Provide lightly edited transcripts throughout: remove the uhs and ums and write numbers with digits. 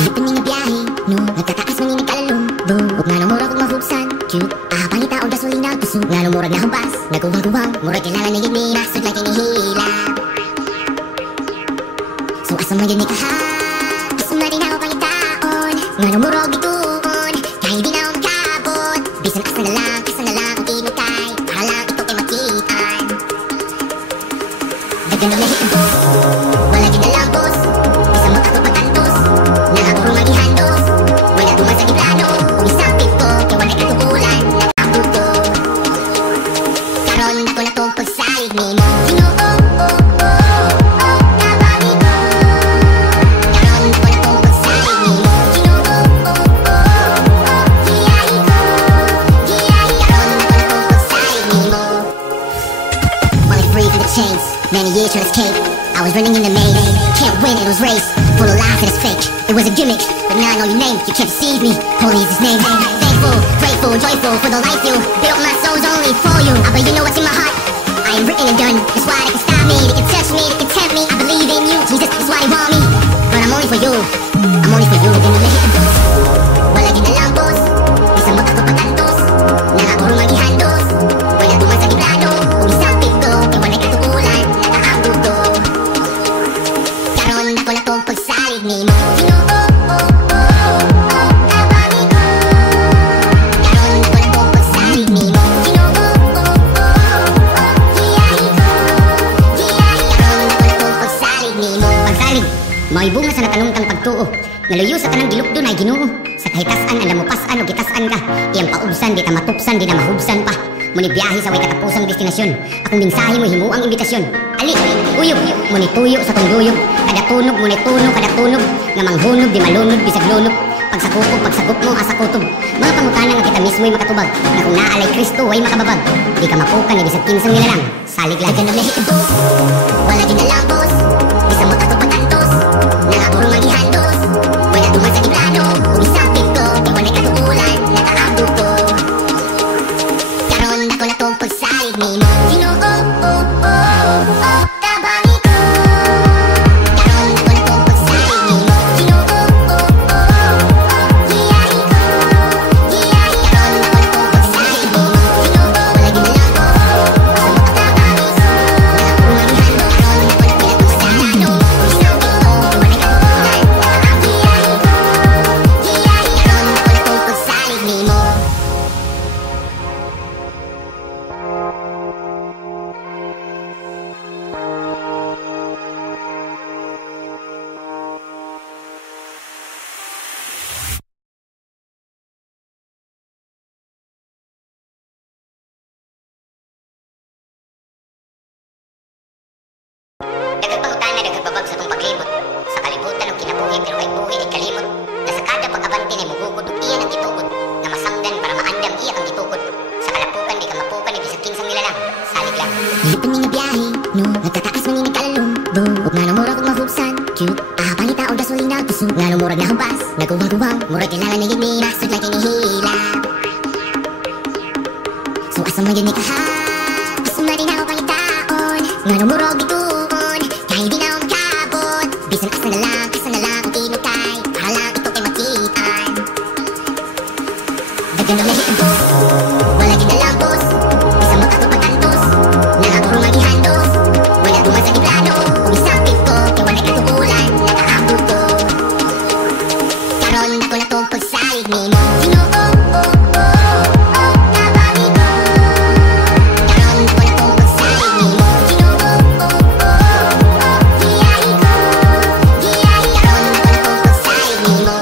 Hilipin nga biyahe, no? Nagtataas man yung nagkalalumbo. Huwag nga namura kung mahubsan. Cute, panita o gasolina gusto. Nga namurag na hubas. Naguwang-guwang, murag kilala na yun ni Rasod lang kinihila. So asam man yun ni kaha. Asam na rin ako pangitaon. Nga namurag bituon. Kahit di na ako magkabot. Bisan asa na lang ang tinukay. Para lang ito kay makitaan. Dagan na lahit ang boss. Wala din na lang boss. Isang makatupag-antos. Nakapurong magihandos. Wala tuman sa giblano. Kung isang tip ko, kaya wala katukulan. Nakapag ko. Karon ako na tong pagsalig ni mo. Many years trying to escape, I was running in the maze. Can't win, it was race, full of lies and it's fake. It was a gimmick, but now I know your name. You can't deceive me, holy is his name. Thankful, grateful, joyful for the life you built. My soul's only for you, but you know what's in my heart. I am written and done, that's why they can stop me. They can touch me, they can tempt me. I believe in you, Jesus, that's why they want me. But I'm only for you, I'm only for you. Gonna let it go. Wala din na lang boss. Isang makatupag-antos. Nakapurong magihandos. Wala tuman sa giblano. Kung isang tip ko, kaya wala katukulan. Ako na tong pagsalig ni mo. Karon ako na tong pagsalig ni mo. Karon ako na tong pagsalig ni mo. Pagsalig, mao'y bunga sa natanungtang pagtuo. Naluyo sa tanang gilukdo na'y Ginoo. Sa kahitasan, alam mo pasan o gitasan ka. Iyang paubsan, di ta matupsan, di na mahubsan pa. Muni biyahe sa way katapusang destinasyon. Akong mensahe mo himu ang imbitasyon. Ali, uyog, muni tuyo sa tong duyog. Kada tunog, muni tunog, kada tunog. Nga manghunog, di malunod, bisag lunod. Pagsakop mo, asa kutob. Mga pangutana nga kita mismo'y makatubag. Na kung naalay Kristo, way makababag. Di ka mapukan, ni bisag kinsang nilalang. Salig lang. Dagan na lahit ang boss. Wala din na lang boss. Isang makatupag-antos. Nakapurong magihandos. Wala tuman sa giblano. Kung isang tip ko, kaya wala katukulan. Nakaabot ko. Karon ako na tong pagsalig ni mo. Tabangin ko. Karon ako na tong pagsalig ni mo. Giyahin ko. Karon ako na tong pagsalig ni mo. Wala din na lang boss. Basta makatabangis. Nakapurong magihandos. Karon ako na pinagpasalano. Kung isang tip ko, kaya wala katukulan. Giyahin ko. Karon ako na tong pagsalig ni mo. Daghang pangutana, daghang babag sa tong paglibot. Sa kalibutan ng kinabuhi, pero ay buhi ay kalimot. Na sa kada pag-abante ni mugugod ug iyan ang gitugod. Na masangdan para maandam iya ang gitukod. Sa kalapukan di ka mapukan, ibig sa kinsang nilalang. Salig lang. Hilipin nga biyahe, no? Nagtataas man yung nagkalalumbo. Huwag nga namura kung mahubsan. Cute, panita o gasolina gusto. Nga namurag na hubas. Naguwang-guwang, murag kilala na yun ni Rasod lang kinihila. So asam man yun ni kaha. Asam na rin ako pangitaon. Nga namurag bituon. Kahit di na ako magkabot. Bisan asa na lang ang tinukay. Para lang ito kay makitaan. Dagan na lahit ang boss. Wala din na lang boss. Isang makatupag-antos. Nakapurong magihandos. Wala tuman sa giblano. Kung isang tip ko, kaya wala katukulan. Nakaabot ko. Karon ako na tong pagsalig ni mo. Tabangin ko. Karon ako na tong pagsalig ni mo. Giyahin ko. Karon ako na tong pagsalig ni mo.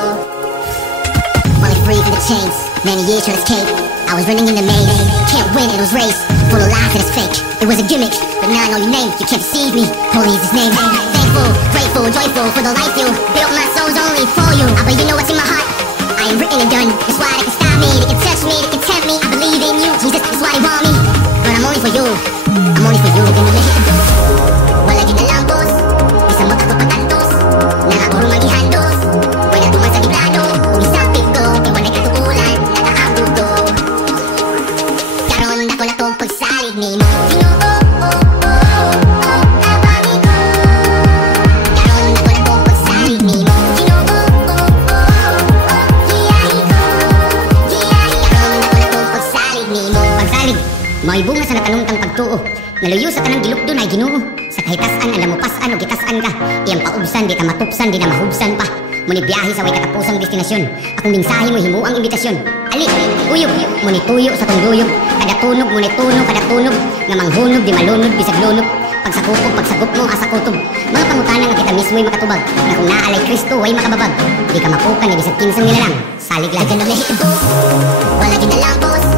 Only free from the chains. Many years trying to escape, I was running in the maze. Can't win, it was race, full of lies and it's fake. It was a gimmick, but now I know your name. You can't deceive me, holy is his name. Thankful, grateful, joyful for the life you built. My soul's only for you, but you know what's in my heart. I am written and done, that's why they can stop me. They can touch me, they can tempt me. I believe in you, Jesus, that's why they want me. But I'm only for you, I'm only for you. Gonna let it go. Wala din na lang boss. Isang makatupag-antos. Nakapurong magihandos. Wala tuman sa giblano. Kung isang tip ko, kaya wala katukulan. Nakaabot ko. Karon ako na tong pagsalig ni mo. Tabangin ko. Karon ako na tong pagsalig ni mo. Naluyo sa tanang gilukdo na Ginoo. Sa kahitasan ang lamupasan o gitasan ka. Iyang paubsan di ta matupsan di na mahubsan pa. Muni biyahe sa way katapusang destinasyon. Akong mensahe mo himu ang imbitasyon. Ali, uyog, muni tuyo sa tunduyog. Kada tunog, muni tunog, kada tunog. Nga manghunog, di malunod, bisag lunog. Pagsakupog, pagsagup mo, asa kutob. Mga pangutana nga kita mismo'y makatubag. Na kung naalay Kristo, way makababag. Di ka mapukan, ni bisag kinsang nilalang. Salig lang. Wala ginalampos.